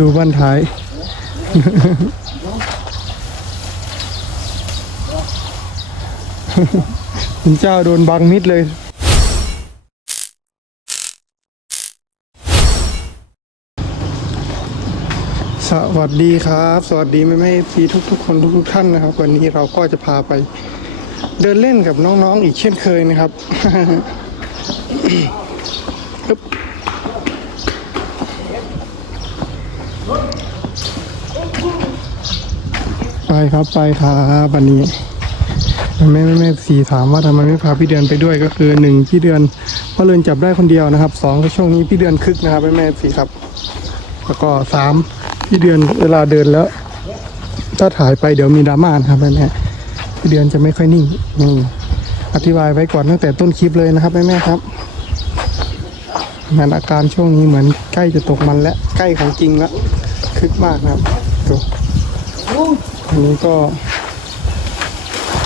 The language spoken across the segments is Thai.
ดูบ้านท้าย คุณเจ้าโดนบังมิดเลยสวัสดีครับ สวัสดีแม่แม่พีทุกทุกๆคนทุกทุกๆท่านนะครับ วันนี้เราก็จะพาไป เดินเล่นกับน้องๆอีกเช่นเคยนะครับ อึ๊บไป ครับไปครับวันนี้แม่แม่แม่สี่ถามว่าทำไมไม่พาพี่เดือนไปด้วยก็คือหนึ่งพี่เดือนพราเรือนจับได้คนเดียวนะครับสองช่วงนี้พี่เดือนคึกนะครับแม่แม่สี่ครับแล้วก็สามพี่เดือนเวลาเดินแล้ว ถ้าถ่ายไปเดี๋ยวมีดราม่านะครับแม่แม่พี่เดือนจะไม่ค่อยนิ่งนี่อธิบายไว้ก่อนตั้งแต่ต้นคลิปเลยนะครับแม่แม่ครับมันอาการช่วงนี้เหมือนใกล้จะตกมันและใกล้ของจริงแล้วคึกมากนะครับดู อันนี้ก็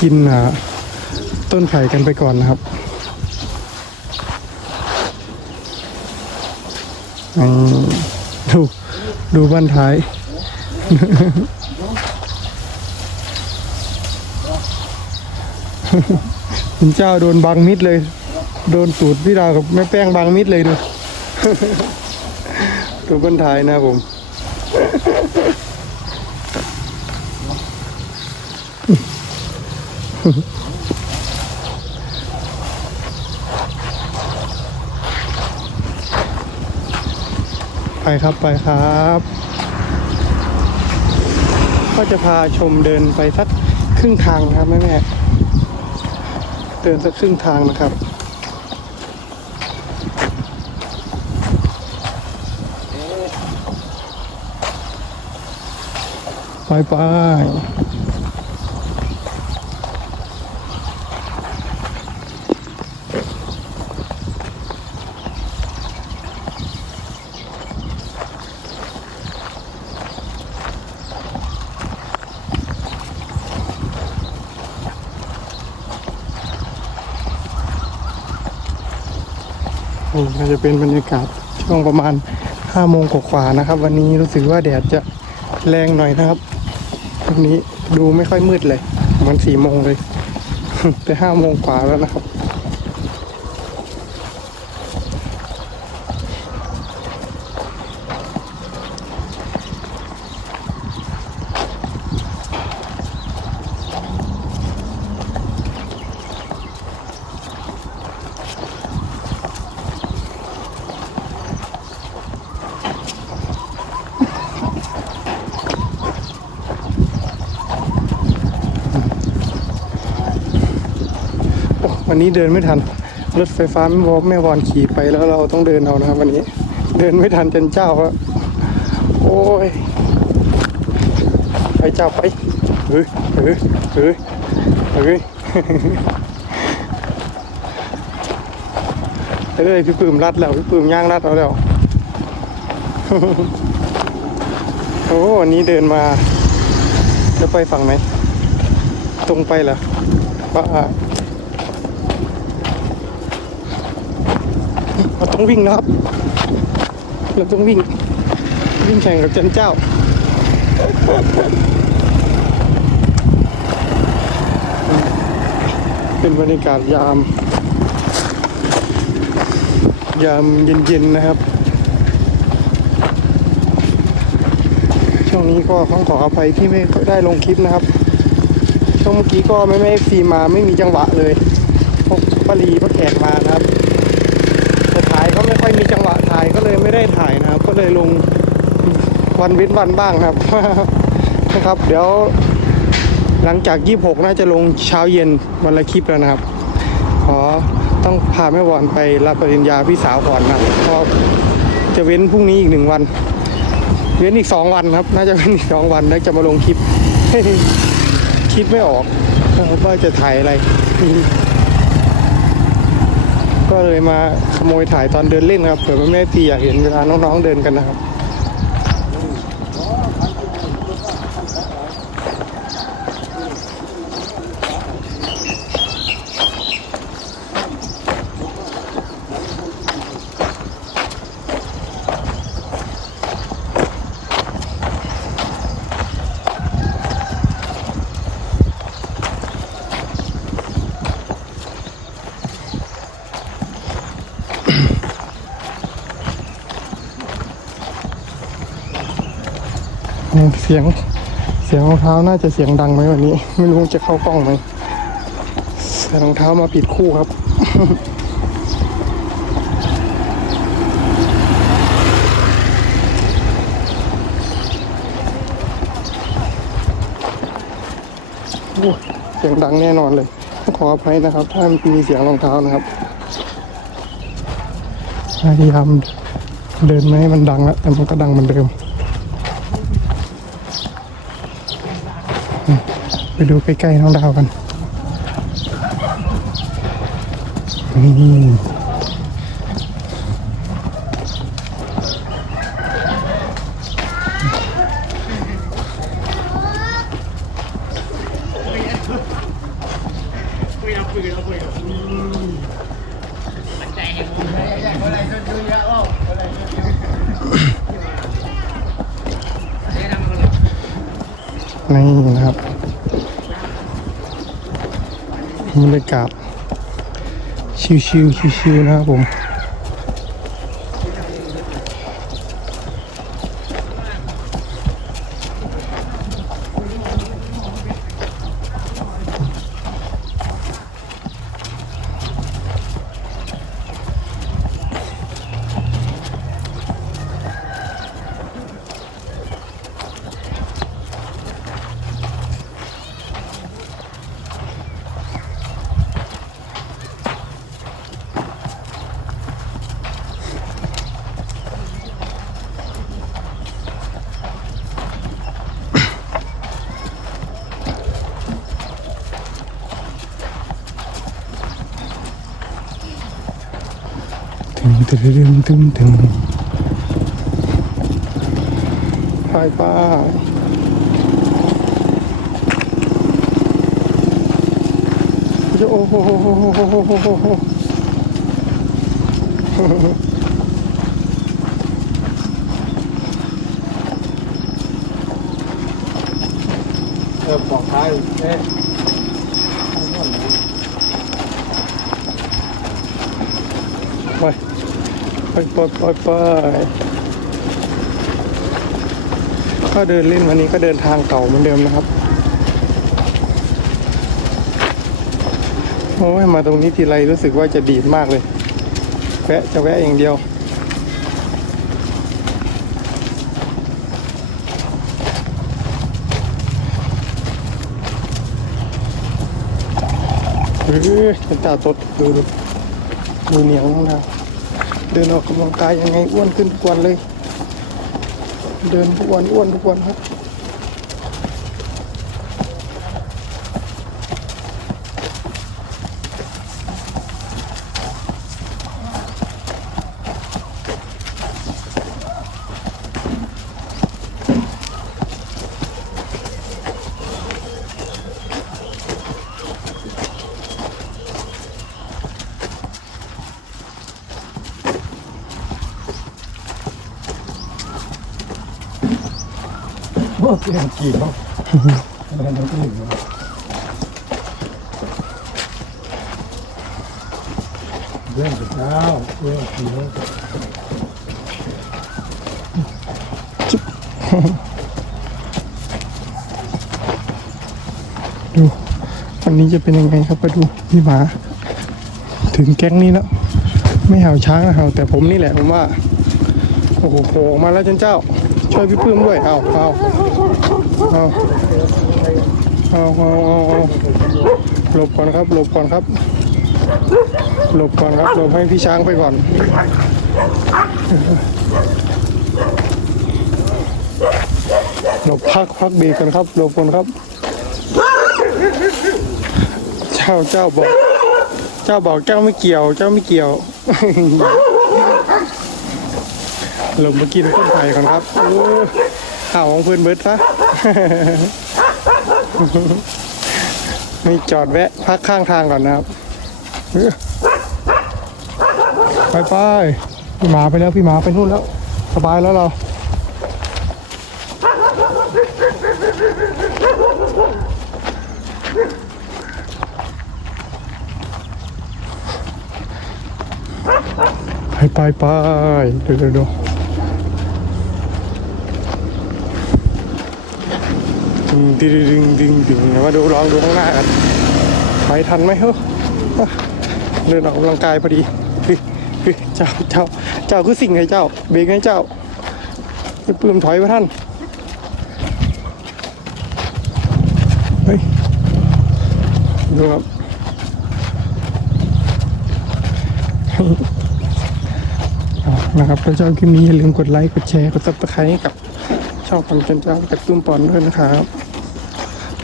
กินต้นไผ่กันไปก่อนนะครับดูดูบ้านท้าย คุณเจ้าโดนบังมิดเลย โดนตูดพี่ดาวกับแม่แป้งบังมิดเลยดูดูบ้านท้ายนะผม ไปครับไปครับ ก็จะพาชมเดินไปสักครึ่งทางนะครับแม่แม่เดินสักครึ่งทางนะครับไปไป นี่ก็จะเป็นบรรยากาศช่วงประมาณ5โมงกว่าๆนะครับ วันนี้รู้สึกว่าแดดจะแรงหน่อยนะครับวันนี้ดูไม่ค่อยมืดเลยเหมัน4โมงเลย แต่5โมงกว่าแล้วนะครับ วันนี้เดินไม่ทัน รถไฟฟ้าแม่วอแม่วอนขี่ไปแล้วเราต้องเดินเอานะครับวันนี้ เดินไม่ทันจนเจ้าแล้วโอ้ย ไปเจ้าไปเฮ้ยเฮ้ยเฮ้ยเฮ้ยไปเลยพี่ปื้มรัดแล้วพี่ปื้มย่างรัดเอาแล้วโอ้วันนี้เดินมาจะไปฝั่งไหน ตรงไปเหรอว่า เราต้องวิ่งนะครับ เราต้องวิ่ง วิ่งแข่งกับจันเจ้าเป็นบรรยากาศยาม ยามเย็นๆนะครับ ช่วงนี้ก็ต้องขออภัยที่ไม่ได้ลงคลิปนะครับ ช่วงเมื่อกี้ก็ไม่ไม่ฟีมาไม่มีจังหวะเลยพวกปารีพวกแขกมานะครับแต่ถ่ายก็ไม่ค่อยมีจังหวะถ่าย ก็เลยไม่ได้ถ่ายนะครับ ก็เลยลงวันเว้นวันบ้างครับนะครับ เดี๋ยวหลังจาก 26 น่าจะลงเช้าเย็นวันละคลิปแล้วนะครับ ขอต้องพาแม่วอนไปรับปริญญาพี่สาวก่อนนะเพราะจะเว้นพรุ่งนี้อีกหนึ่งวัน เว้นอีกสองวันครับ น่าจะเว้นอีกสองวันแล้วจะมาลงคลิป คิดไม่ออกว่าจะถ่ายอะไร ก็เลยมาขโมยถ่ายตอนเดินเล่นครับเผื่อแม่พี่อยากเห็นเวลาน้องๆเดินกันนะครับ เสียงเสียงรองเท้าน่าจะเสียงดังไหมวันนี้ ไม่รู้จะเข้ากล้องไหมใส่รองเท้ามาผิดคู่ครับเสียงดังแน่นอนเลยต้องขออภัยนะครับ ถ้ามีเสียงรองเท้านะครับพยายามเดินไม่ให้มันดังแล้วแต่มันก็ดังเหมือนเดิม ไปดูใกล้ๆน้องดาวกันนี่ นี่นะครับบรรยากาศชิวๆชิวๆนะครับผม ตึงตึงตึงตึงไปไปโอ้โหเออบอกใครเอ๊ะไป ปไปไปไปก็เดินเล่นวันนี้ก็เดินทางเก่าเหมือนเดิมนะครับโอ้ยมาตรงนี้ทีไรรู้สึกว่าจะดีดมากเลย แวะจะแวะอย่างเดียว เฮ้ยตาตดดูดูดูเหนียวน้องดาว ดินออกกำลังกายยังไงอ้วนขึ้นทุกวันเลย เดินทุกวันอ้วนทุกวันครับ เสียงกี่เขาะไรนั่นก็หนึ่งเรื่องเจ้าเรื่องกี่เขาดูวันนี้จะเป็นยังไงครับไปดูพี่หมา ถึงแก๊งนี้แล้ว ไม่เห่าช้างนะเห่าแต่ผมนี่แหละผมว่า โอ้โหโผล่มาแล้วจันเจ้า ช่วยพี่ปื้มด้วย เอาเอาเอาเอาเอาเอาเอาหลบก่อนครับ หลบก่อนครับ หลบก่อนครับ หลบให้พี่ช้างไปก่อน หลบพักพักเบรกกันครับ หลบก่อนครับ เจ้าเจ้าบอก เจ้าบอกเจ้าไม่เกี่ยว เจ้าไม่เกี่ยว ลงมากินต้นไผ่ก่อนครับเออข่าวของเพื่อนเบิดซะไม่จอดแวะพักข้างทางก่อนนะครับ ไปไปพี่หมาไปแล้วพี่หมาไปนู่นแล้ว สบายแล้วเราไปไปไปดี๋ยวเดี๋ยวเดี๋ยว ดึ งดึงดึงดึงดี๋ยวมาดูลองดูข้างหน้ากันถอยทันไหมเฮ้ยเดินออกกำลังกายพอดีเฮ้เจ้าเจ้าเจ้าคือสิ่งไงเจ้า เบรกให้เจ้าจะปื้มถอยไปท่านเฮ้ยดูครับนะครับถ้าชอบคลิปนี้อย่าลืมกดไลค์ กดแชร์ กดซับสไครต์ให้กับช่องของจันเจ้ากับตุ้มปอนด้วยนะครับ